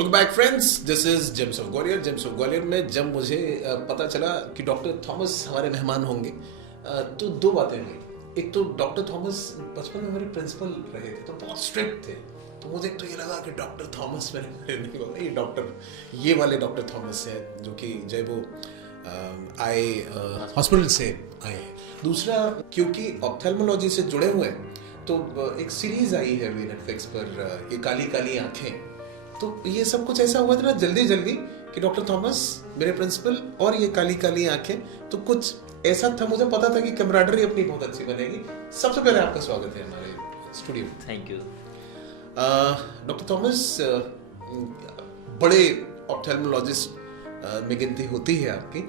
Welcome back friends, this is James of Gwalior. James of Gwalior में जब मुझे पता चला कि डॉक्टर थॉमस हमारे मेहमान होंगे, तो दो बातें हुई। एक तो डॉक्टर थॉमस बचपन में मेरे प्रिंसिपल रहे थे, तो बहुत स्ट्रिक्ट थे। तो मुझे एक तो ये लगा कि डॉक्टर थॉमस मैंने नहीं बोला, ये डॉक्टर, ये वाले डॉक्टर थॉमस है जो कि जय वो आए हॉस्पिटल से आए हैं। दूसरा, क्योंकि ऑप्थेल्मोलॉजी से जुड़े हुए हैं, तो एक सीरीज आई है अभी नेटफ्लिक्स पर, ये काली काली आंखें। तो ये सब कुछ ऐसा हुआ था ना जल्दी जल्दी कि डॉक्टर थॉमस मेरे प्रिंसिपल और ये काली काली आंखें, तो कुछ ऐसा था, मुझे पता था कि कैमराडरी अपनी बहुत अच्छी बनेगी। सबसे पहले आपका स्वागत है हमारे स्टूडियो में। Thank you. डॉक्टर थॉमस, बड़े ऑप्थेल्मोलॉजिस्ट में गिनती होती है आपकी।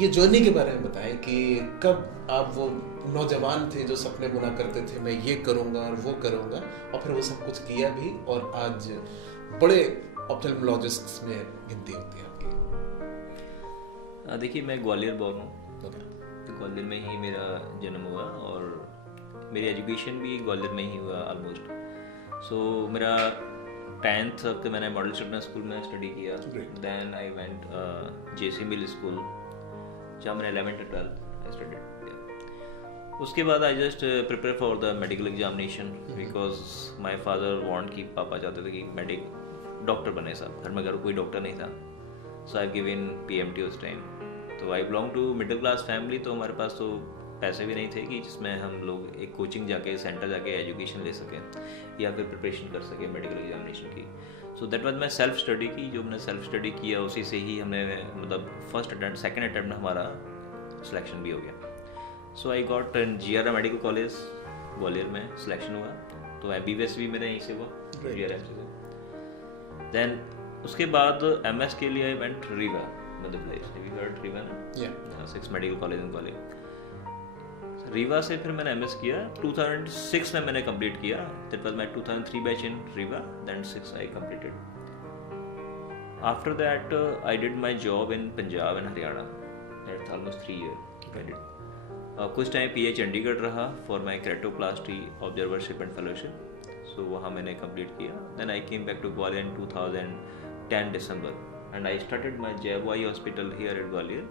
ये जर्नी के बारे में बताएं कि कब आप वो नौजवान थे जो सपने बुना करते थे, मैं ये करूँगा और वो करूँगा, और फिर वो सब कुछ किया भी और आज बड़े ऑप्थेल्मोलॉजिस्ट्स में गिनती होती है आपकी। देखिए, मैं ग्वालियर बोर्न हूँ, तो ग्वालियर में ही मेरा जन्म हुआ और मेरी एजुकेशन भी ग्वालियर में ही हुआ ऑलमोस्ट। सो मेरा 10th तक मैंने मॉडल स्टूडेंट स्कूल में स्टडी किया। Then I went JC mill school, जहाँ मैंने 11th और 12th आई स्टडीड। उसके बाद I just prepare for the medical examination because my father want कि पापा चाहते थे कि डॉक्टर बने साहब। घर में अगर कोई डॉक्टर नहीं था, so I give in PMT उस टाइम। तो I belong to middle class family, तो हमारे पास तो पैसे भी नहीं थे कि जिसमें हम लोग एक कोचिंग जाके सेंटर जाके एजुकेशन ले सकें या फिर प्रिपरेशन कर सकें मेडिकल एग्जामिनेशन की। So that was my self study की, जो मैंने सेल्फ स्टडी किया उसी से ही हमें मतलब फर्स्ट अटेम्प्ट सेकेंड अटेम्प्ट हमारा सिलेक्शन भी हो गया। So I got GRM medical college Gwalior में सिलेक्शन हुआ, तो MBBS भी मेरा यहीं से हुआ GRM से। देन उसके बाद MS के लिए I went Rewa Madhya Pradesh. Have you heard Rewa ना? 6 medical college in Gwalior. Rewa से फिर मैंने MS किया, 2006 में मैंने कंप्लीट किया। That was my 2003 batch in Rewa, then 6 I completed. After that I did my job in Punjab and Haryana, that's almost 3 year I did. कुछ time PA Chandigarh रहा for my keratoplasty observership and fellowship. So वहाँ मैंने complete किया। Then I came back to Gwalior in 2010 December and I started my Jaibo eye hospital here at Gwalior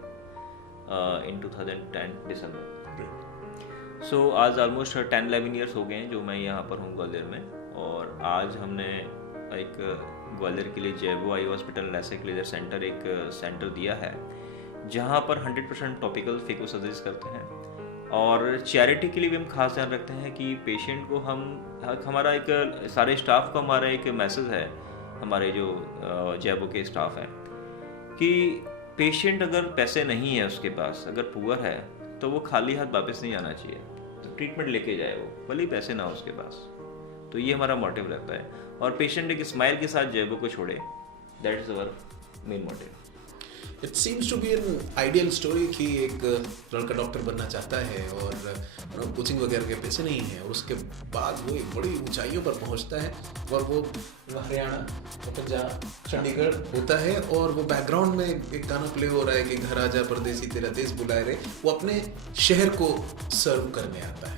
in 2010 December. सो आज almost 10-11 years हो गए हैं जो मैं यहाँ पर हूँ ग्वालियर में। और आज हमने एक ग्वालियर के लिए Jaibo eye hospital LASIK laser centre एक सेंटर दिया है, जहाँ पर 100% टॉपिकल फेको सर्जरीज करते हैं। और चैरिटी के लिए भी हम खास ध्यान रखते हैं कि पेशेंट को हमारा एक सारे स्टाफ को हमारा एक मैसेज है, हमारे जो जयबो के स्टाफ हैं, कि पेशेंट अगर पैसे नहीं है उसके पास, अगर पुअर है, तो वो खाली हाथ वापस नहीं आना चाहिए। तो ट्रीटमेंट लेके जाए वो, भले ही पैसे ना हो उसके पास। तो ये हमारा मोटिव रहता है, और पेशेंट एक स्माइल के साथ जयबो को छोड़े, that is our main motive. It seems to be an ideal story कि एक लड़का डॉक्टर बनना चाहता है और कोचिंग वगैरह के पैसे नहीं हैं, और उसके बाद वो एक बड़ी ऊंचाइयों पर पहुंचता है, और वो हरियाणा, पंजाब, चंडीगढ़ होता है, और वो बैकग्राउंड में एक गाना प्ले हो रहा है कि घर आजा परदेसी तेरा देश बुलाए रे। वो अपने शहर को सर्व करने आता है।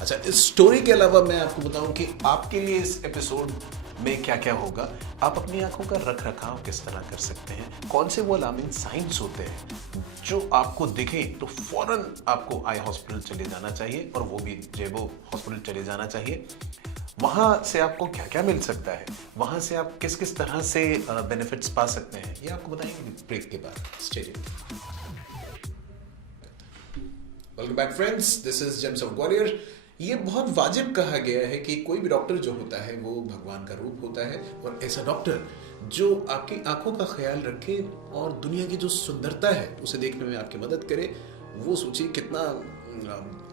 अच्छा, इस स्टोरी के अलावा मैं आपको बताऊं कि आपके लिए इस एपिसोड में क्या क्या होगा। आप अपनी आंखों का रख रखाव किस तरह कर सकते हैं, कौन से वो अलार्मिंग साइंस होते हैं जो आपको दिखे तो फौरन आपको आई हॉस्पिटल चले जाना चाहिए, और वो भी जयबो हॉस्पिटल चले जाना चाहिए। वहाँ से आपको क्या क्या मिल सकता है, वहाँ से आप किस किस तरह से बेनिफिट्स पा सकते हैं, ये आपको बताएंगे ब्रेक के बाद। Stay tuned. Welcome back friends, this is James of Gwalior. ये बहुत वाजिब कहा गया है कि कोई भी डॉक्टर जो होता है वो भगवान का रूप होता है, और ऐसा डॉक्टर जो आपकी आंखों का ख्याल रखे और दुनिया की जो सुंदरता है उसे देखने में आपकी मदद करे, वो सोचिए कितना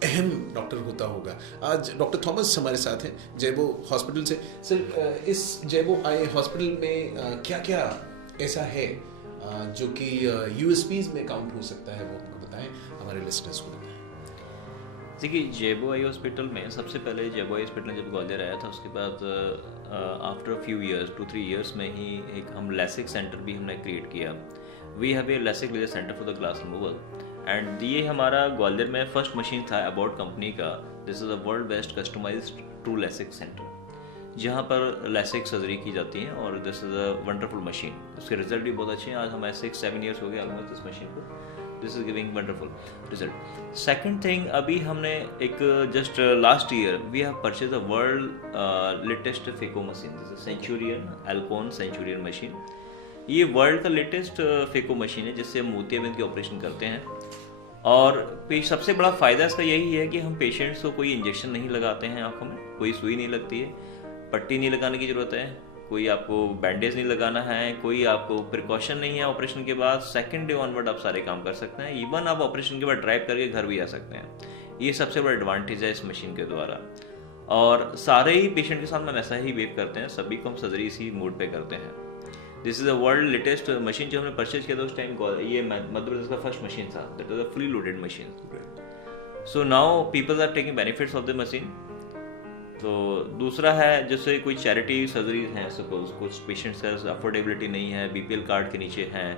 अहम डॉक्टर होता होगा। आज डॉक्टर थॉमस हमारे साथ हैं जयबो हॉस्पिटल से। सर, इस जयबो आई हॉस्पिटल में क्या क्या ऐसा है जो कि USPs में काउंट हो सकता है, वो हमको बताएं, हमारे लिसनर्स को बताएं। देखिए, जयबो आई हॉस्पिटल में सबसे पहले जयबो आई हॉस्पिटल जब ग्वालियर आया था, उसके बाद after a few years 2-3 years में ही एक हम लैसिक सेंटर भी हमने क्रिएट किया। We have a lasik laser centre for the glass removal, and ये हमारा ग्वालियर में फर्स्ट मशीन था अबाउट कंपनी का। This is a world best customised true lasik centre, जहाँ पर लैसिक सर्जरी की जाती है, और this is a wonderful machine. उसके रिजल्ट भी बहुत अच्छे हैं। आज हमारे 6-7 ईयर्स हो गए ऑलमोस्ट इस मशीन को। This is giving wonderful result. Second thing, अभी हमने एक just last year we have purchase a world latest phaco machine, this is Centurion Alcon Centurion machine. ये वर्ल्ड का लेटेस्ट फेको मशीन है जिससे हम मोतियाबिंद के ऑपरेशन करते हैं। और सबसे बड़ा फ़ायदा इसका यही है कि हम पेशेंट्स को कोई इंजेक्शन नहीं लगाते हैं आँखों में, कोई सुई नहीं लगती है, पट्टी नहीं लगाने की ज़रूरत है, कोई आपको बैंडेज नहीं लगाना है, कोई आपको प्रिकॉशन नहीं है। ऑपरेशन के बाद सेकंड डे ऑनवर्ड आप सारे काम कर सकते हैं। इवन आप ऑपरेशन के बाद ड्राइव करके घर भी आ सकते हैं। ये सबसे बड़ा एडवांटेज है इस मशीन के द्वारा। और सारे ही पेशेंट के साथ हम ऐसा ही वेव करते हैं, सभी को हम सर्जरी इसी मोड पे करते हैं। This is a world latest machine जो हमने परचेज किया था उस टाइम, ये मध्य प्रदेश का फर्स्ट मशीन था, that was a fully loaded machine. So now people are taking benefits of the machine. तो दूसरा है, जैसे कोई चैरिटी सर्जरीज हैं, सपोज कुछ पेशेंट्स का अफोर्डेबिलिटी नहीं है, बीपीएल कार्ड के नीचे हैं,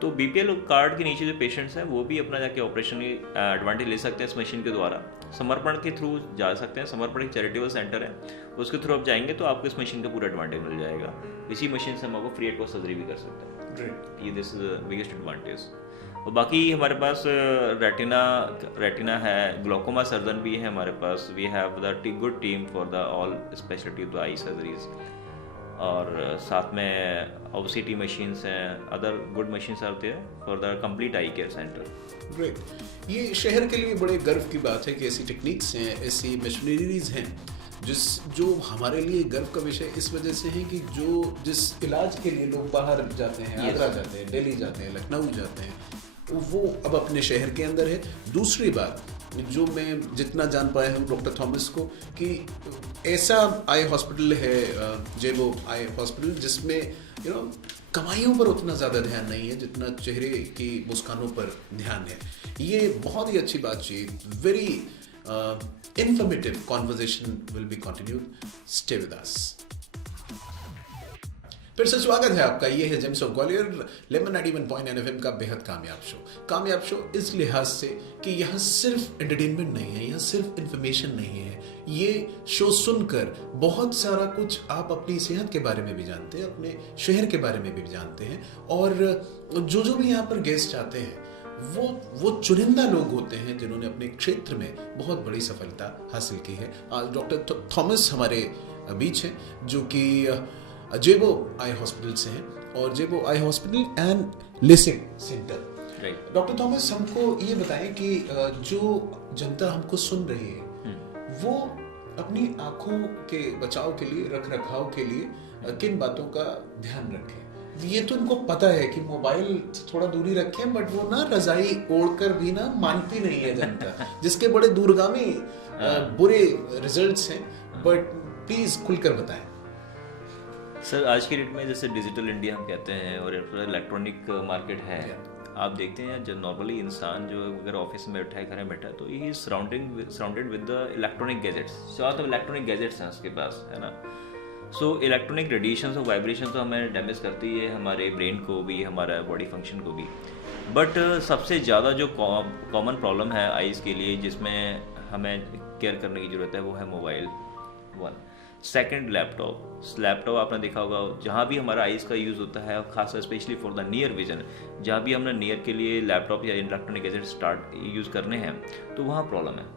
तो बीपीएल कार्ड के नीचे जो पेशेंट्स हैं वो भी अपना जाके ऑपरेशन की एडवांटेज ले सकते हैं इस मशीन के द्वारा। समर्पण के थ्रू जा सकते हैं। समर्पण एक चैरिटेबल सेंटर है, उसके थ्रू आप जाएंगे तो आपको इस मशीन का पूरा एडवांटेज मिल जाएगा। इसी मशीन से हम आपको फ्री एड कॉस्ट सर्जरी भी कर सकते हैं। ये this is the biggest advantage. और बाकी हमारे पास रेटिना है, ग्लोकोमा सर्जन भी है हमारे पास। We have the good team for the all speciality of the eye surgeries. और साथ में ओसीटी मशीन्स हैं, other good machines are there for the complete eye care centre. Great. ये शहर के लिए बड़े गर्व की बात है कि ऐसी टेक्निक्स हैं, ऐसी मशीनरीज हैं जो हमारे लिए गर्व का विषय इस वजह से है कि जिस इलाज के लिए लोग बाहर जाते हैं, आगरा जाते हैं, दिल्ली जाते हैं, लखनऊ जाते हैं, वो अब अपने शहर के अंदर है। दूसरी बात जो मैं जितना जान पाया हूँ डॉक्टर थॉमस को, कि ऐसा आई हॉस्पिटल है जेबो आई हॉस्पिटल जिसमें कमाइयों पर उतना ज़्यादा ध्यान नहीं है जितना चेहरे की मुस्कानों पर ध्यान है। ये बहुत ही अच्छी बातचीत, very informative conversation will be continued. Stay with us. फिर से स्वागत है आपका। ये है James of Gwalior, lemon 91.9 FM का बेहद कामयाब शो। कामयाब शो इस लिहाज से कि यहाँ सिर्फ एंटरटेनमेंट नहीं है, यहाँ सिर्फ इंफॉर्मेशन नहीं है। ये शो सुनकर बहुत सारा कुछ आप अपनी सेहत के बारे में भी जानते हैं, अपने शहर के बारे में भी जानते हैं। और जो भी यहाँ पर गेस्ट आते हैं वो चुनिंदा लोग होते हैं जिन्होंने अपने क्षेत्र में बहुत बड़ी सफलता हासिल की है। आज डॉक्टर थॉमस हमारे बीच हैं जो कि जेबो आई हॉस्पिटल से हैं, और जेबो eye hospital and lasik centre. Doctor Thomas, हमको ये बताएं कि जो जनता हमको सुन रही है वो अपनी आंखों के बचाव के लिए, रख रखाव के लिए किन बातों का ध्यान रखें? ये तो उनको पता है कि मोबाइल थोड़ा दूरी रखें, बट वो ना रजाई ओढ़कर भी ना मानती नहीं है जनता, जिसके बड़े दूरगामी बुरे रिजल्ट्स हैं। बट प्लीज खुलकर बताएं सर। आज के डेट में जैसे डिजिटल इंडिया हम कहते हैं और इलेक्ट्रॉनिक मार्केट है, आप देखते हैं जब नॉर्मली इंसान जो अगर ऑफिस में बैठा है, घर में बैठा है, तो ही surrounded with the electronic gadgets. ज़्यादातर इलेक्ट्रॉनिक गैजेट्स हैं उसके पास, है ना। सो इलेक्ट्रॉनिक रेडिएशन और वाइब्रेशन तो हमें डैमेज करती है, हमारे ब्रेन को भी, हमारा बॉडी फंक्शन को भी। बट सबसे ज़्यादा जो कॉमन प्रॉब्लम है आइज़ के लिए जिसमें हमें केयर करने की ज़रूरत है वो है मोबाइल, 1। सेकंड लैपटॉप आपने देखा होगा, जहाँ भी हमारा आइज़ का यूज़ होता है, खास specially for the near vision, जहाँ भी हमने नियर के लिए लैपटॉप या इलेक्ट्रॉनिक गैजेट यूज़ करने हैं तो वहाँ प्रॉब्लम है।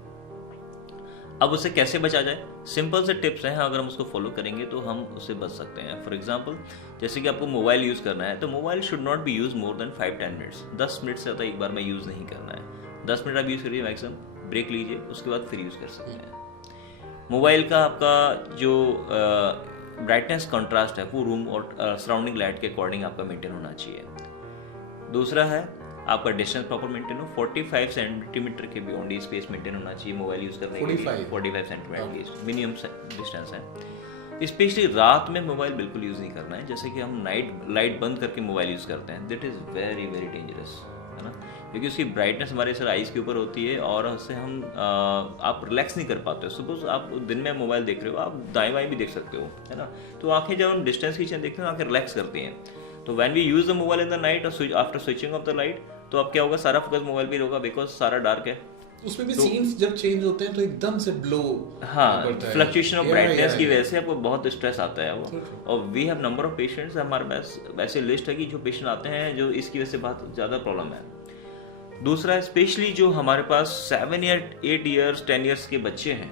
अब उससे कैसे बचा जाए? सिंपल से टिप्स हैं, अगर हम उसको फॉलो करेंगे तो हम उससे बच सकते हैं। फॉर एग्जांपल, जैसे कि आपको मोबाइल यूज़ करना है तो mobile should not be use more than 5-10 minutes. 10 minute से ज़्यादा एक बार में यूज़ नहीं करना है। 10 मिनट आप यूज़ करिए मैक्सिमम, ब्रेक लीजिए, उसके बाद फिर यूज़ कर सकते हैं। मोबाइल का आपका जो ब्राइटनेस कंट्रास्ट है वो रूम और सराउंडिंग लाइट के अकॉर्डिंग आपका मेंटेन होना चाहिए। दूसरा है आपका डिस्टेंस प्रॉपर मेंटेन हो, 45 सेंटीमीटर के बियॉन्ड स्पेस मेंटेन होना चाहिए मोबाइल यूज़ करने के लिए। 45 सेंटीमीटर मिनिमम डिस्टेंस है। स्पेशली रात में मोबाइल बिल्कुल यूज़ नहीं करना है। जैसे कि हम लाइट बंद करके मोबाइल यूज़ करते हैं, that is very very dangerous, है ना, क्योंकि उसकी ब्राइटनेस हमारे सर आइज़ के ऊपर होती है और उससे हम आप रिलैक्स नहीं कर पाते हो। सपोज आप दिन में मोबाइल देख रहे हो, आप दाएं बाएं भी देख सकते हो, है ना, तो आंखें जब हम डिस्टेंस की चीज़ें देखते हैं आंखें रिलैक्स करती हैं। तो when we use the mobile in the night और after switching off the light, तो अब क्या होगा, सारा फोकस मोबाइल पे होगा बिकॉज सारा डार्क है, उसमें भी सीन्स जब चेंज होते हैं तो एकदम से ब्लो हाँ, पड़ता है, fluctuation of Yeah, brightness yeah, की yeah. वजह से आपको बहुत स्ट्रेस आता है वो। और we have number of patients, हमारे पास वैसे लिस्ट है कि जो पेशेंट आते हैं जो इसकी वजह से बहुत ज़्यादा प्रॉब्लम है। दूसरा, स्पेशली जो हमारे पास 7 या 8 ईयर्स 10 ईयर्स के बच्चे हैं,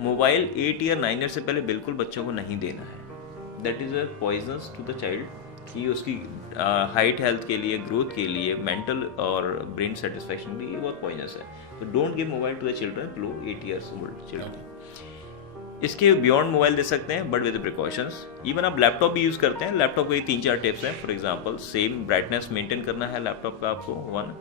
मोबाइल 8 या 9 ईयर से पहले बिल्कुल बच्चों को नहीं देना है। That is a poisonous to the child, कि उसकी हाइट हेल्थ के लिए, ग्रोथ के लिए, मेंटल और ब्रेन सेटिस्फैक्शन भी ये बहुत पॉइजनस है। तो don't give mobile to the children below 8 years old children. इसके बियॉन्ड मोबाइल दे सकते हैं बट विद प्रिकॉशंस। इवन आप लैपटॉप भी यूज़ करते हैं, लैपटॉप के 3-4 टिप्स हैं। For example, same brightness maintain करना है लैपटॉप का आपको, 1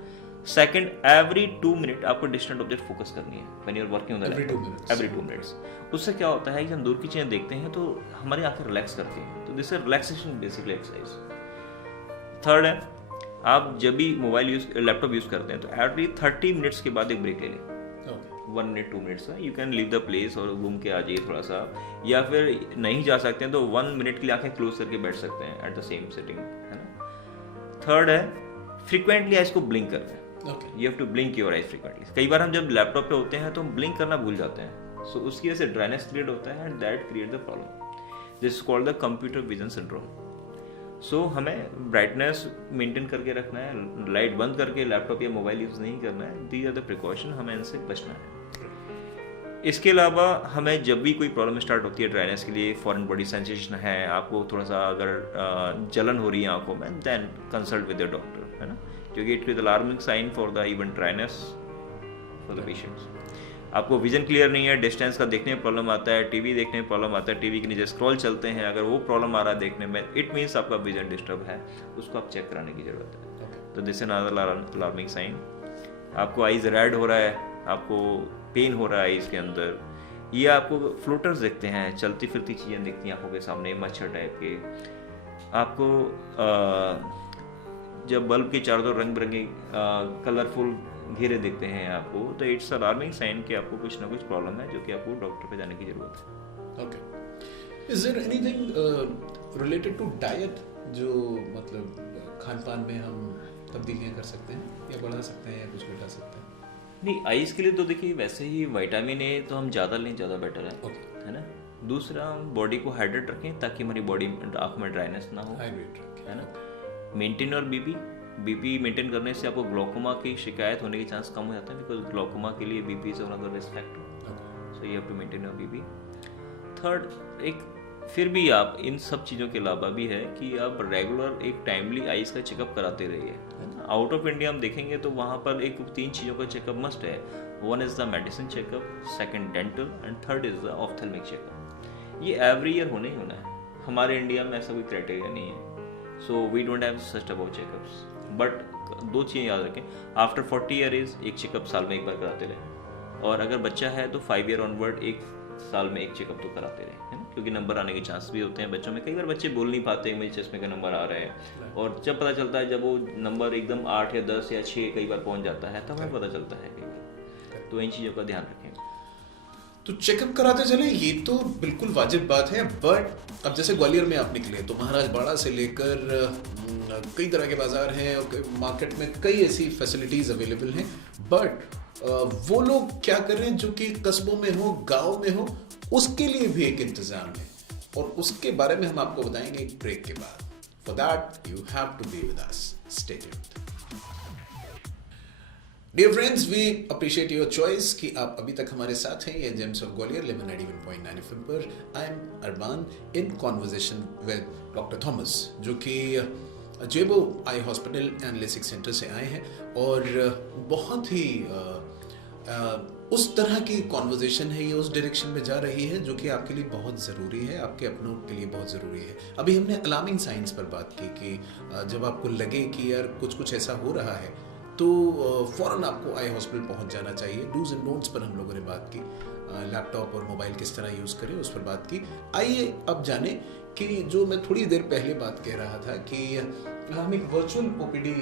सेकंड, एवरी 2 मिनट आपको डिस्टेंट ऑब्जेक्ट फोकस करनी है when you are working on the laptop, every 2 minutes. उससे क्या होता है कि हम दूर की चीज़ें देखते हैं तो हमारी आंखें रिलैक्स करती हैं, तो this is relaxation basically exercise. Third है, आप जब भी मोबाइल यूज लैपटॉप यूज़ करते हैं तो एवरी 30 मिनट्स के बाद एक ब्रेक ले लें, 1 मिनट 2 मिनट्स का। You can leave the place और घूम के आ जाइए थोड़ा सा, या फिर नहीं जा सकते हैं तो 1 मिनट के लिए आंखें क्लोज करके बैठ सकते हैं एट द सेम सिटिंग, है ना। थर्ड है, फ्रिक्वेंटली आइज को ब्लिंक करते हैं। You have to blink your eyes frequently. कई बार हम जब लैपटॉप पे होते हैं तो हम ब्लिंक करना भूल जाते हैं, सो उसकी वजह से ड्राइनेस क्रिएट होता है and that create the problem. This is called the computer vision syndrome. So हमें ब्राइटनेस मेंटेन करके रखना है, लाइट बंद करके लैपटॉप या मोबाइल यूज़ नहीं करना है। दीज आर द प्रिकॉशन, हमें इनसे बचना है। इसके अलावा हमें जब भी कोई प्रॉब्लम स्टार्ट होती है ड्राइनेस के लिए, फॉरेन बॉडी सेंसेशन है, आपको थोड़ा सा अगर जलन हो रही है आंखों में, then consult with your doctor, है ना, क्योंकि it is alarming sign for the even dryness for the patients. आपको विजन क्लियर नहीं है, डिस्टेंस का देखने में प्रॉब्लम आता है, टीवी देखने में प्रॉब्लम आता है, टीवी के नीचे स्क्रॉल चलते हैं, अगर वो प्रॉब्लम आ रहा है देखने में, इट मीन्स आपका विजन डिस्टर्ब है, उसको आप चेक कराने की जरूरत है। तो this is another alarming sign. आपको आइज रेड हो रहा है, आपको पेन हो रहा है आइज के अंदर, ये आपको फ्लोटर्स दिखते हैं, चलती फिरती चीज़ें दिखती हैं आंखों के सामने, मच्छर टाइप के, आपको जब बल्ब के चारों तरफ रंग बिरंगे कलरफुल घेरे दिखते हैं आपको, तो इट्स अलार्मिंग साइन कि आपको कुछ ना कुछ प्रॉब्लम है, जो कि आपको डॉक्टर पे जाने की जरूरत है। Okay, is there anything related to diet जो मतलब खान पान में हम तब्दीलियां कर सकते हैं या बढ़ा सकते हैं या कुछ घटा सकते हैं? नहीं, आइज़ के लिए तो देखिए वैसे ही विटामिन ए तो हम ज़्यादा लें ज़्यादा बेटर है, है ना। दूसरा, बॉडी को हाइड्रेट रखें ताकि हमारी बॉडी आँख में ड्राइनेस ना हो, हाइड्रेट रखें, है ना। मेंटेन और बीपी मेंटेन करने से आपको ग्लोकोमा की शिकायत होने के चांस कम हो जाता है, बिकॉज ग्लोकोमा के लिए BP is one of the risk factor, so you have to maintain your BP. Third, एक फिर भी आप इन सब चीज़ों के अलावा भी है कि आप रेगुलर एक टाइमली आइज़ का चेकअप कराते रहिए, है ना। आउट ऑफ इंडिया हम देखेंगे तो वहाँ पर एक 3 चीज़ों का चेकअप मस्ट है। 1 is the medicine checkup, 2 dental and 3rd is the ophthalmic checkup. ये एवरी ईयर होने ही होना है। हमारे इंडिया में ऐसा कोई क्राइटेरिया नहीं है, so we don't have such about checkups. But 2 चीज़ें याद रखें, आफ्टर 40 ईयर इज एक चेकअप साल में एक बार कराते रहें, और अगर बच्चा है तो 5 ईयर ऑनवर्ड एक साल में एक चेकअप तो कराते रहे, है ना, क्योंकि नंबर आने के चांस भी होते हैं बच्चों में। कई बार बच्चे बोल नहीं पाते मुझे चश्मे का नंबर आ रहा है, और जब पता चलता है जब वो नंबर एकदम 8 या 10 या 6 कई बार पहुंच जाता है, तब हमें पता चलता है कई बार। तो इन चीज़ों का ध्यान रखें। तो चेकअप कराते चले, ये तो बिल्कुल वाजिब बात है। बट अब जैसे ग्वालियर में आप निकले तो महाराजबाड़ा से लेकर कई तरह के बाजार हैं और मार्केट में कई ऐसी फैसिलिटीज़ अवेलेबल हैं, बट वो लोग क्या कर रहे हैं जो कि कस्बों में हो, गांव में हो, उसके लिए भी एक इंतजाम है, और उसके बारे में हम आपको बताएंगे एक ब्रेक के बाद। For that you have to be with us, stay tuned. Dear friends, we appreciate your choice कि आप अभी तक हमारे साथ हैं। ये जेम्स ऑफ ग्वालियर 1191.9 FM पर I am Armaan in conversation with doctor Thomas, जो कि जेबो eye hospital and lasik centre से आए हैं, और बहुत ही उस तरह की कॉन्वर्जेशन है, ये उस डायरेक्शन में जा रही है जो कि आपके लिए बहुत ज़रूरी है, आपके अपनों के लिए बहुत ज़रूरी है। अभी हमने अलार्मिंग साइंस पर बात की कि जब आपको लगे कि यार कुछ ऐसा हो रहा है तो फ़ौरन आपको आई हॉस्पिटल पहुंच जाना चाहिए। डूज एंड डोंट्स पर हम लोगों ने बात की, लैपटॉप और मोबाइल किस तरह यूज़ करें उस पर बात की। आइए अब जाने कि जो मैं थोड़ी देर पहले बात कह रहा था कि हम एक वर्चुअल ओपीडी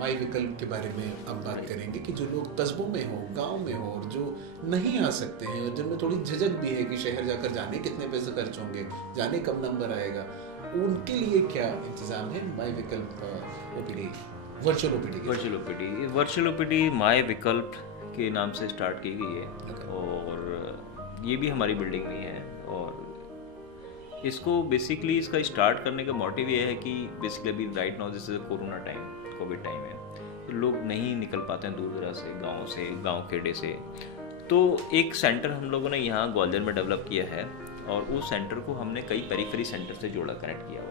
माई विकल्प के बारे में अब बात करेंगे कि जो लोग कस्बों में हो, गांव में हो, और जो नहीं आ सकते हैं और जिनमें थोड़ी झिझक भी है कि शहर जाकर जाने कितने पैसे खर्च होंगे, जाने कब नंबर आएगा, उनके लिए क्या इंतज़ाम है माई विकल्प ओपीडी, वर्चुअल ओपीडी माई विकल्प के नाम से स्टार्ट की गई है और ये भी हमारी बिल्डिंग में है। और इसको बेसिकली इसका स्टार्ट करने का मोटिव ये है कि बेसिकली अभी right now this is corona time, Covid time है, तो लोग नहीं निकल पाते हैं दूर दराज से, गांव खेड़े से। तो एक सेंटर हम लोगों ने यहाँ ग्वालियर में डेवलप किया है और उस सेंटर को हमने कई पेरिफेरी सेंटर से जोड़ा, कनेक्ट किया हुआ,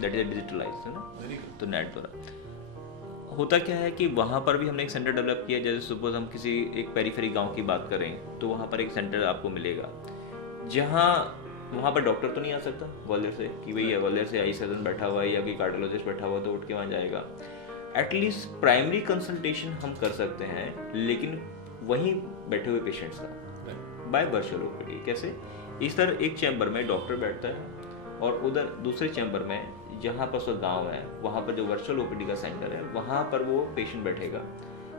दैट इज डिजिटलाइज्ड है ना, तो नेट द्वारा। होता क्या है कि वहाँ पर भी हमने एक सेंटर डेवलप किया। जैसे सपोज हम किसी एक पेरिफेरी गांव की बात करें तो वहाँ पर एक सेंटर आपको मिलेगा जहाँ वहाँ पर डॉक्टर तो नहीं आ सकता ग्वालियर से कि भाई ग्वालियर से आई सर्जन बैठा हुआ है या कोई कार्डियोलॉजिस्ट बैठा हुआ तो उठ के वहाँ जाएगा। एटलीस्ट प्राइमरी कंसल्टेशन हम कर सकते हैं, लेकिन वहीं बैठे हुए पेशेंट्स का बाय वर्चुअल ओपीडी। कैसे? इस तरह एक चैम्बर में डॉक्टर बैठता है और उधर दूसरे चैम्बर में जहाँ पर उसका गाँव है वहाँ पर जो वर्चुअल ओपीडी का सेंटर है वहाँ पर वो पेशेंट बैठेगा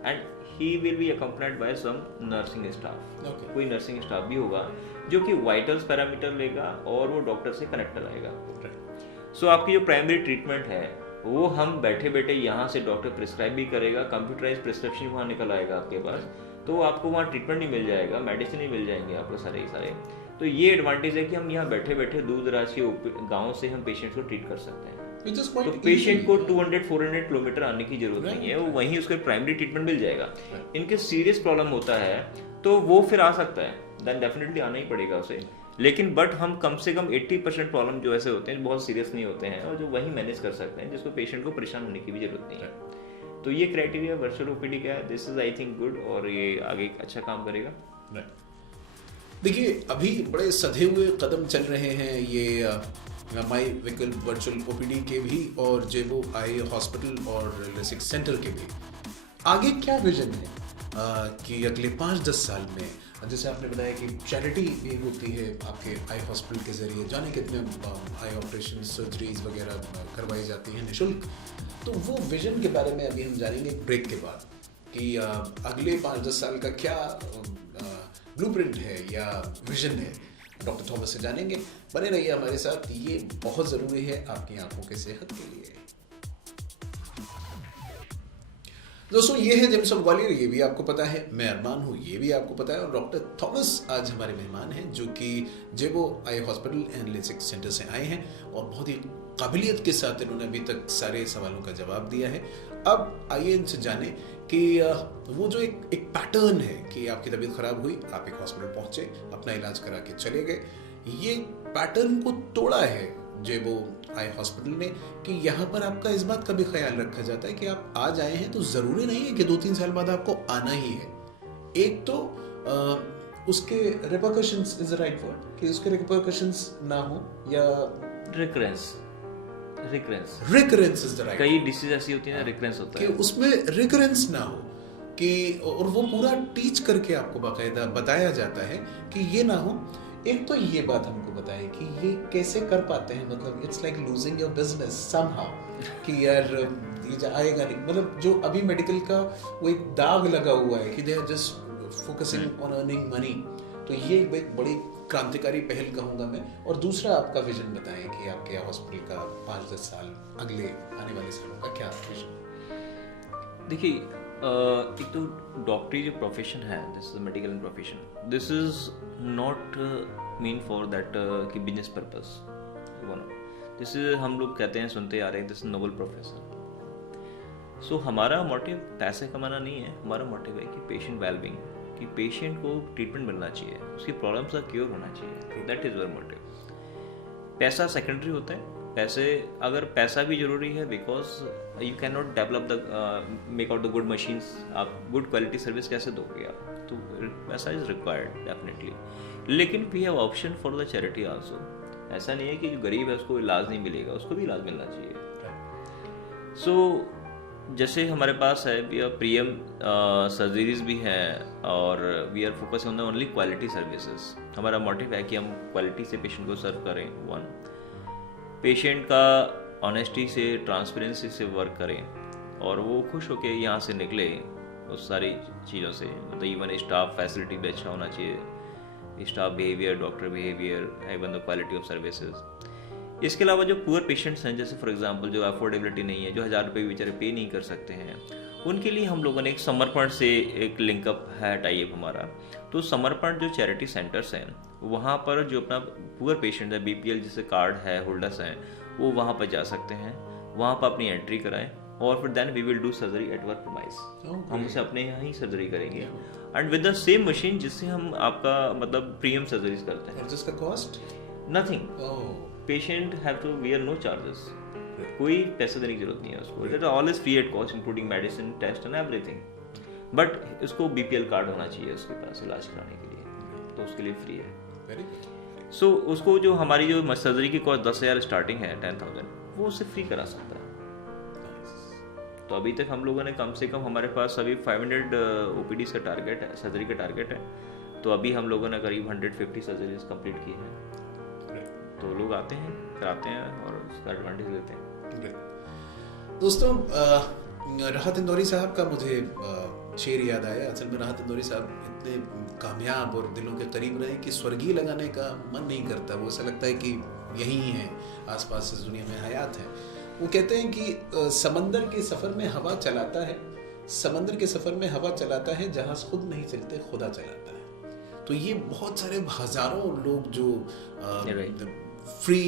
and he will be accompanied by some nursing staff. कोई नर्सिंग स्टाफ भी होगा जो कि वाइटल्स पैरामीटर लेगा और वो डॉक्टर से कनेक्ट कराएगा। सो आपकी जो प्राइमरी ट्रीटमेंट है वो हम बैठे बैठे यहाँ से डॉक्टर प्रिस्क्राइब भी करेगा, कंप्यूटराइज प्रिस्क्रिप्शन वहाँ निकल आएगा आपके पास, तो आपको वहाँ ट्रीटमेंट ही मिल जाएगा, मेडिसिन ही मिल जाएंगे आपको सारे। तो ये एडवांटेज है कि हम यहाँ बैठे बैठे दूर दराज के गाँव से हम पेशेंट को ट्रीट कर सकते हैं। तो पेशेंट को 200-400 किलोमीटर आने की जरूरत नहीं है, वो वहीं उसको प्राइमरी ट्रीटमेंट मिल जाएगा। इनके सीरियस प्रॉब्लम होता है तो वो फिर आ सकता है, देन डेफिनेटली आना ही पड़ेगा उसे। लेकिन बट हम कम से कम 80% प्रॉब्लम जो ऐसे होते हैं बहुत सीरियस नहीं होते हैं और जो वहीं मैनेज कर सकते हैं, जिसको पेशेंट को परेशान होने की भी जरूरत नहीं है। तो ये क्राइटेरिया वर्चुअल ओपीडी का है, this is I think good और ये आगे अच्छा काम करेगा। देखिए अभी बड़े सधे हुए कदम चल रहे हैं ये माई विकल्प वर्चुअल ओपीडी के भी और जेबो आई हॉस्पिटल और लेसिक सेंटर के भी। आगे क्या विजन है कि अगले 5-10 साल में, जैसे आपने बताया कि चैरिटी भी होती है आपके आई हॉस्पिटल के जरिए, जाने कितने आई ऑपरेशन सर्जरीज वगैरह करवाई जाती हैं निःशुल्क, तो वो विजन के बारे में अभी हम जानेंगे ब्रेक के बाद कि अगले 5-10 साल का क्या ब्लूप्रिंट है या विजन है, डॉक्टर थॉमस से जानेंगे। बने रहिए हमारे साथ, ये बहुत ज़रूरी है आपकी आंखों की सेहत के लिए। दोस्तों ये है जेम्स ऑफ ग्वालियर, ये भी आपको पता है, मैं अरमान हूँ ये भी आपको पता है, और डॉक्टर थॉमस आज हमारे मेहमान हैं जो कि जेबो eye hospital and lasik centre से आए हैं और बहुत ही काबिलियत के साथ इन्होंने अभी तक सारे सवालों का जवाब दिया है। अब आइए इनसे जाने कि वो जो एक पैटर्न है कि आपकी तबीयत खराब हुई, आप एक हॉस्पिटल पहुंचे, अपना इलाज करा के चले गए, ये पैटर्न को तोड़ा है जेबो आई हॉस्पिटल ने कि यहाँ पर आपका इस बात का भी ख्याल रखा जाता है कि आप आज आए हैं तो ज़रूरी नहीं है कि 2-3 साल बाद आपको आना ही है। एक तो उसके repercussions is the right word कि उसके रिपरकशंस ना हो या रिकरेंस इज द राइट। कई डिसीज ऐसी होती है ना रिकरेंस होता है कि उसमें रिकरेंस ना हो कि, और वो पूरा टीच करके आपको बाकायदा बताया जाता है कि ये ना हो। एक तो ये बात हमको बताएं कि ये कैसे कर पाते हैं, मतलब it's like losing your business somehow कि यार ये आएगा नहीं, मतलब जो अभी मेडिकल का वो एक दाग लगा हुआ है कि they are just focusing on earning money. तो ये एक बड़ी क्रांतिकारी पहल कहूँगा मैं। और दूसरा आपका विजन बताएं कि आपके हॉस्पिटल का 5-10 साल अगले आने वाले सालों का क्या विजन। देखिए एक तो डॉक्टरी जो प्रोफेशन है, this is medical profession, this is not mean for that कि बिजनेस पर्पस, दिस इज हम लोग कहते हैं सुनते आ रहे हैं दिस नोबल प्रोफेशन। सो हमारा मोटिव पैसे कमाना नहीं है, हमारा मोटिव है कि पेशेंट वेलबींग, कि पेशेंट को ट्रीटमेंट मिलना चाहिए, उसकी प्रॉब्लम्स का क्योर होना चाहिए, दैट इज आवर मोटिव। पैसा सेकेंडरी होता है, पैसे अगर पैसा भी जरूरी है because you can not develop the make out the good machines, आप गुड क्वालिटी सर्विस कैसे दोगे आप, तो पैसा इज रिक्वायर्ड डेफिनेटली। लेकिन we have option for the charity also. ऐसा नहीं है कि जो गरीब है उसको इलाज नहीं मिलेगा, उसको भी इलाज मिलना चाहिए। सो जैसे हमारे पास है वी आर प्रीमियम सर्जरीज भी हैं और we are focus on the only quality services. हमारा मोटिव है कि हम क्वालिटी से पेशेंट को सर्व करें, वन पेशेंट का ऑनेस्टी से ट्रांसपेरेंसी से वर्क करें और वो खुश होकर यहाँ से निकले उस सारी चीज़ों से। मतलब इवन स्टाफ फैसिलिटी भी अच्छा होना चाहिए, staff behaviour, doctor behaviour, even the quality of services. इसके अलावा जो पुअर पेशेंट्स हैं, जैसे फॉर एग्जांपल जो अफोर्डेबिलिटी नहीं है, जो 1000 रुपये बेचारे पे नहीं कर सकते हैं, उनके लिए हम लोगों ने एक समर्पण से एक लिंकअप है, टाई अप हमारा। तो समर्पण जो चैरिटी सेंटर्स हैं, वहाँ पर जो अपना पुअर पेशेंट है, बीपीएल जैसे कार्ड है होल्डर्स हैं, वो वहाँ पर जा सकते हैं, वहाँ पर अपनी एंट्री कराएं और फिर then we will do surgery at our premise. हम उसे अपने यहाँ ही सर्जरी करेंगे and with the same machine जिससे हम आपका मतलब प्रीमियम सर्जरीज करते हैं। और जिसका cost nothing, patient have to wear no charges, कोई पैसे देने की जरूरत नहीं है उसको, it all is free at cost including medicine, test and everything. But इसको बीपीएल कार्ड होना चाहिए उसके पास इलाज कराने के लिए, तो उसके लिए फ्री है। Very good. सो उसको जो हमारी जो सर्जरी की कॉस्ट 10,000 स्टार्टिंग है, 10,000 वो उससे फ्री करा सकता है। तो अभी तक हम लोगों ने कम से कम हमारे पास अभी 500 ओपीडीज का टारगेट है, सर्जरी का टारगेट है। तो अभी हम लोगों ने करीब 150 सर्जरीज कंप्लीट की हैं। तो लोग आते हैं, कराते हैं और उसका एडवांटेज लेते हैं। दोस्तों, राहत इंदौरी साहब का मुझे शेर याद आया। असल में राहत इंदौरी साहब इतने कामयाब और दिलों के करीब रहे कि स्वर्गीय लगाने का मन नहीं करता, वो ऐसा लगता है कि यहीं है, आसपास इस दुनिया में हयात है। वो कहते हैं कि समंदर के सफ़र में हवा चलाता है, समंदर के सफ़र में हवा चलाता है, जहाज खुद नहीं चलते खुदा चलाता है। तो ये बहुत सारे हज़ारों लोग जो फ्री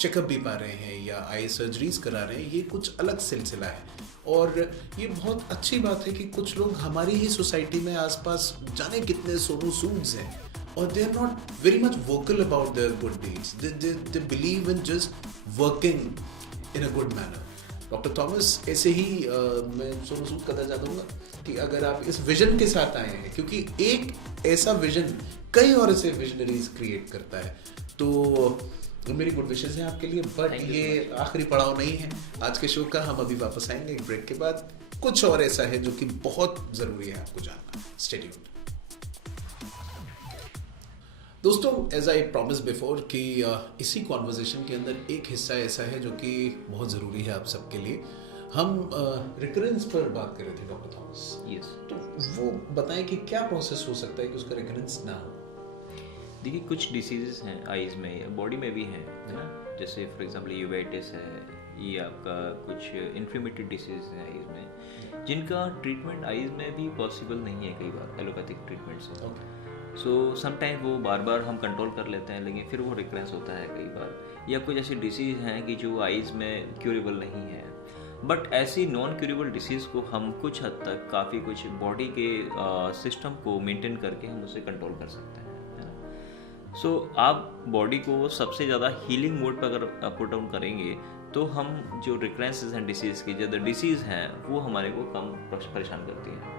चेकअप भी पा रहे हैं या आई सर्जरीज करा रहे हैं, ये कुछ अलग सिलसिला है। और ये बहुत अच्छी बात है कि कुछ लोग हमारी ही सोसाइटी में आसपास जाने कितने सोनू सूड्स हैं और they are not very much vocal about their good deeds, they believe in just working in a good manner. Doctor Thomas ऐसे ही मैं सोनू सूद का दर्जा दूंगा कि अगर आप इस विजन के साथ आए हैं, क्योंकि एक ऐसा विजन कई और ऐसे विजनरीज क्रिएट करता है, तो मेरी गुड विशेस हैं आपके लिए। बट ये आखिरी पड़ाव नहीं है आज के शो का, हम अभी वापस आएंगे एक ब्रेक के बाद। कुछ और ऐसा है जो कि बहुत ज़रूरी है आपको जानना। स्टे ट्यून्ड दोस्तों, एज आई प्रॉमिस बिफोर कि इसी कॉन्वर्जेशन के अंदर एक हिस्सा ऐसा है जो कि बहुत ज़रूरी है आप सबके लिए। हम रिकरेंस पर बात कर रहे थे डॉक्टर थॉमस। यस, तो वो बताएं कि क्या प्रोसेस हो सकता है कि उसका रिकरेंस ना हो। देखिए, कुछ डिसीजेस हैं आइज़ में या बॉडी में भी हैं, है ना। जैसे फॉर एग्जांपल यूवेटिस है, ये आपका कुछ इन्फ्लेमेटरी डिसीज है आइज़ में, जिनका ट्रीटमेंट आइज़ में भी पॉसिबल नहीं है कई बार एलोपैथिक ट्रीटमेंट से। सो समटाइम वो बार बार हम कंट्रोल कर लेते हैं, लेकिन फिर वो रिकरेंस होता है कई बार। या कुछ ऐसी डिसीज़ हैं कि जो आइज़ में क्यूरेबल नहीं है, बट ऐसी नॉन क्यूरेबल डिसीज़ को हम कुछ हद तक काफ़ी कुछ बॉडी के सिस्टम को मेंटेन करके हम उसे कंट्रोल कर सकते हैं। सो आप बॉडी को सबसे ज़्यादा हीलिंग मोड पर अगर पुट डाउन करेंगे तो हम जो रिकरेंसेस हैं डिसीज़ की, जो डिसीज़ हैं वो हमारे को कम परेशान करती हैं।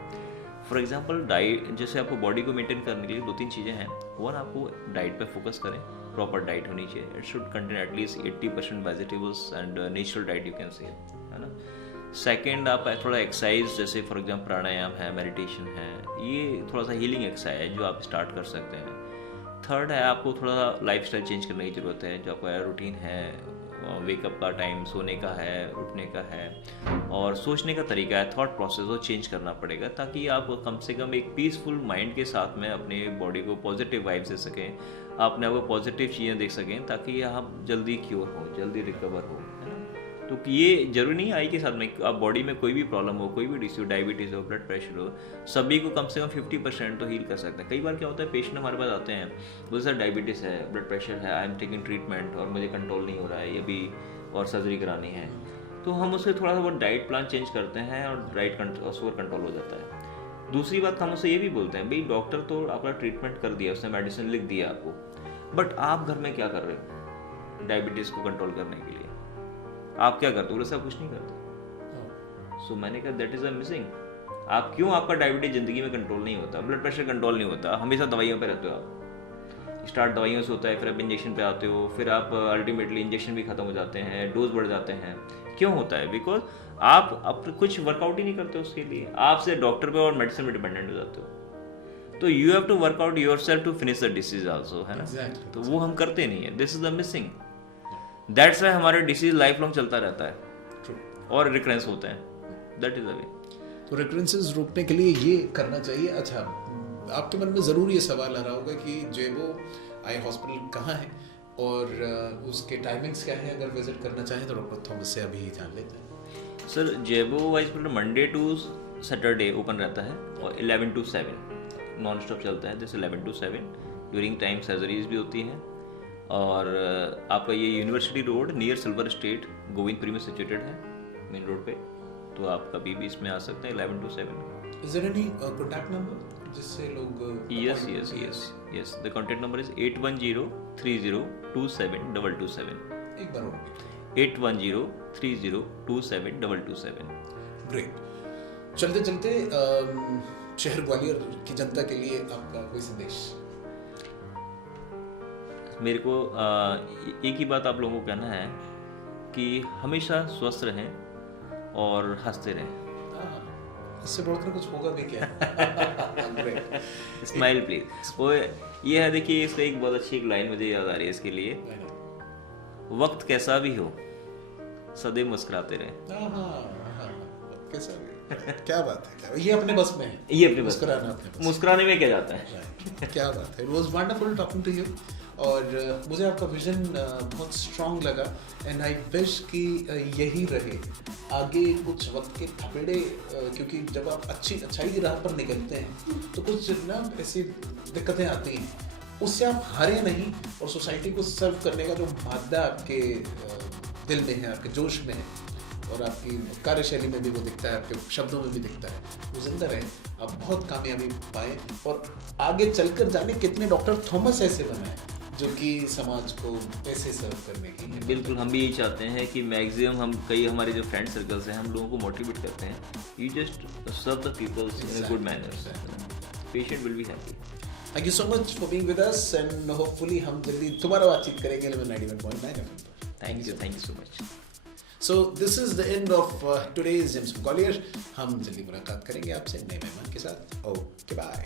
फॉर एग्जांपल डाइट, जैसे आपको बॉडी को मेंटेन करने के लिए 2-3 चीज़ें हैं। वन, आपको डाइट पे फोकस करें, प्रॉपर डाइट होनी चाहिए। It should contain at least 80% vegetables and natural diet, you can say, है ना। सेकेंड, आप थोड़ा एक्सरसाइज, जैसे फॉर एग्जाम्पल प्राणायाम है, मेडिटेशन है, ये थोड़ा सा हीलिंग एक्सरसाइज है जो आप स्टार्ट कर सकते हैं। थर्ड है, आपको थोड़ा लाइफस्टाइल चेंज करने की ज़रूरत है। जो आपका रूटीन है, वेकअप का टाइम, सोने का है, उठने का है, और सोचने का तरीका है, थॉट प्रोसेस, वो चेंज करना पड़ेगा ताकि आप कम से कम एक पीसफुल माइंड के साथ में अपने बॉडी को पॉजिटिव वाइब्स दे सकें, अपने आप को पॉजिटिव चीज़ें देख सकें, ताकि आप जल्दी क्योर हो, जल्दी रिकवर हो, है ना। तो ये जरूरी नहीं है आई के साथ में, आप बॉडी में कोई भी प्रॉब्लम हो, कोई भी डिसीज हो, डायबिटीज़ हो, ब्लड प्रेशर हो, सभी को कम से कम 50% तो हील कर सकते हैं। कई बार क्या होता है, पेशेंट हमारे पास आते हैं, बोलते सर डायबिटीज़ है, ब्लड प्रेशर है, आई एम टेकिंग ट्रीटमेंट और मुझे कंट्रोल नहीं हो रहा है, ये भी और सर्जरी करानी है। तो हम उससे थोड़ा सा बहुत डाइट प्लान चेंज करते हैं और डाइट शुगर कंट्रोल हो जाता है। दूसरी बात, हम उससे ये भी बोलते हैं, भाई डॉक्टर तो आपका ट्रीटमेंट कर दिया, उसने मेडिसिन लिख दिया आपको, बट आप घर में क्या कर रहे हो डायबिटीज़ को कंट्रोल करने के लिए? आप क्या करते हो? बोले कुछ नहीं करते। सो मैंने कहा दैट इज अ मिसिंग। आप क्यों, आपका डायबिटीज जिंदगी में कंट्रोल नहीं होता, ब्लड प्रेशर कंट्रोल नहीं होता, हमेशा दवाइयों पे रहते हो आप। स्टार्ट दवाइयों से होता है, फिर आप इंजेक्शन पे आते हो, फिर आप अल्टीमेटली इंजेक्शन भी खत्म हो जाते हैं, डोज बढ़ जाते हैं। क्यों होता है? बिकॉज आप कुछ वर्कआउट ही नहीं करते उसके लिए, आप से डॉक्टर पे और मेडिसिन पे डिपेंडेंट हो जाते हो। तो you have to work out yourself to finish the disease also, है ना। तो वो हम करते नहीं है, this is the missing. That's why हमारे डिसीज लाइफ लॉन्ग चलता रहता है और रिकरेंस होते हैं। That is the way. तो रिकरेंसेस रोकने के लिए ये करना चाहिए। अच्छा, आपके मन में ज़रूर ये सवाल आ रहा होगा कि जेबो आई हॉस्पिटल कहाँ है और उसके टाइमिंग्स क्या है, अगर विजिट करना चाहें तो डॉक्टर थॉमस से अभी जान लेते हैं। Sir Jaibo wise hospital Monday to Saturday open रहता है और 11 to 7 नॉन स्टॉप चलता है, जैसे 11 to 7 ड्यूरिंग टाइम सर्जरीज भी होती हैं। और आपका ये university road near silver state Govindpuri में सिचुएटेड है, मेन रोड पे, तो आप कभी भी इसमें आ सकते हैं 11 to 7। Is there any contact number जिससे लोग yes the contact number is 8103027227। एक बार और 8103027227। ग्रेट। चलते चलते शहर ग्वालियर की जनता के लिए आपका कोई संदेश? मेरे को एक ही बात आप लोगों को कहना है कि हमेशा स्वस्थ रहें और हंसते रहें। इससे बढ़कर कुछ होगा भी क्या? ग्रेट। Smile please. वो ये है, देखिए इसका एक बहुत अच्छी एक लाइन मुझे याद आ रही है इसके लिए, वक्त कैसा भी हो सदैव मुस्कुराते रहें। कैसा भी, क्या बात है, ये अपने बस में है, ये अपने बस, मुस्कुराना अपने बस। मुस्कुराने में क्या जाता है। क्या बात है, it was wonderful talking to you. और मुझे आपका विजन बहुत स्ट्रांग लगा एंड आई विश कि यही रहे आगे कुछ वक्त के थपेड़े, क्योंकि जब आप अच्छाई की राह पर निकलते हैं तो कुछ ना ऐसी दिक्कतें आती हैं, उससे आप हारे नहीं और सोसाइटी को सर्व करने का जो मादा आपके दिल में है, आपके जोश में है और आपकी कार्यशैली में भी वो दिखता है, आपके शब्दों में भी दिखता है, वो जिंदा रहे, आप बहुत कामयाबी पाएं और आगे चलकर जाने कितने डॉक्टर थॉमस ऐसे बनाए जो कि समाज को ऐसे सर्व करने की है। बिल्कुल, हम भी यही चाहते हैं कि मैक्सिमम हम कई हमारे जो फ्रेंड सर्कल्स हैं हम लोगों को मोटिवेट करते हैं, you just serve the peoples in a good manners, patient will be happy. Thank you so much for being with us and hopefully हम जल्दी दोबारा बातचीत करेंगे 91.9 FM। Thank you so much. So this is the end of today's Gems of Gwalior। हम जल्दी मुलाकात करेंगे आपसे नए मेहमान के साथ। Okay bye.